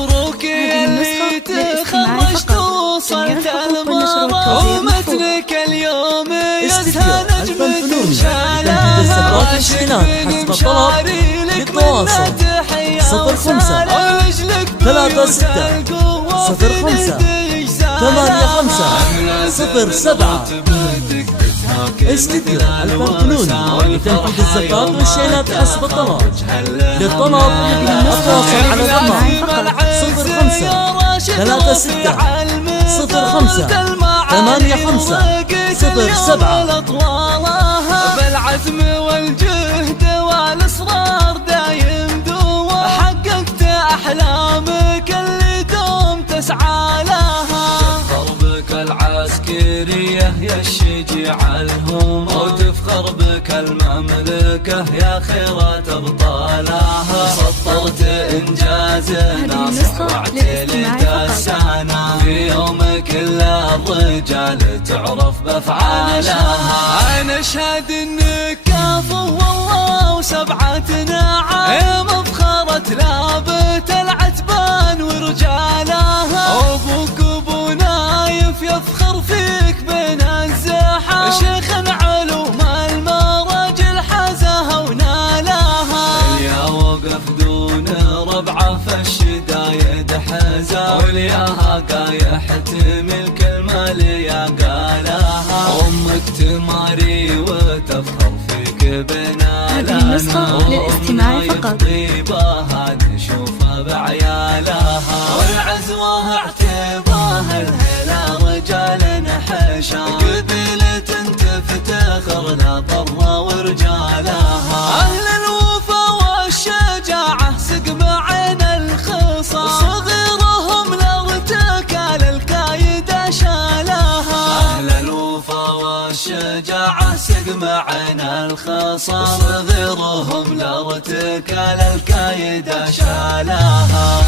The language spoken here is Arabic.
مبروك اللي تخرجت وصلت المرام، ومتنك اليوم يزهى نجمك شالها، راشدين مشاري لك منا تحية 05 36 05 85 07. استديو البنطلون لتنفيذ الزكاة والشينات حسب الطلب. للطلب التواصل على الرقم 05 36 05 85 07. بالعزم والجهد والإصرار دايم دوام، حققت أحلامك اللي دوم تسعى لها. تفخر بك العسكرية يا الشجيع الهمام، وتفخر بك المملكة يا خيرات أبطالها. سطرت إنجازنا واعتلت السنة، في يومك كل الرجال تعرف بأفعالها. أنا أشهد إنك كافو والله وسبعة نعم، مفخرة لابت العتبان ورجالها. أبوك أبو نايف يفخر فيك بين الزحام، شيخ علوم المراجل حزاها ونالها. يا وقف دون ربعه في الشدايد حزا، ولياها قايحة ملك المال يا قالها. أمك تماري وتفخر فيك بنالها، هذه النسخة للاستماع فقط. طيبها نشوفها بعيالها، والعزوة اعتباها الهلا رجال نحشا. قبيلة تفتخر لا ضرة ورجالها، أهل الوفا والشجاعة سقم عين الخصام، صغيرهم لارتكال الكايد شالها. أهل الوفا والشجاعة سقم عين الخصام، صغيرهم لارتكال الكايد شالها.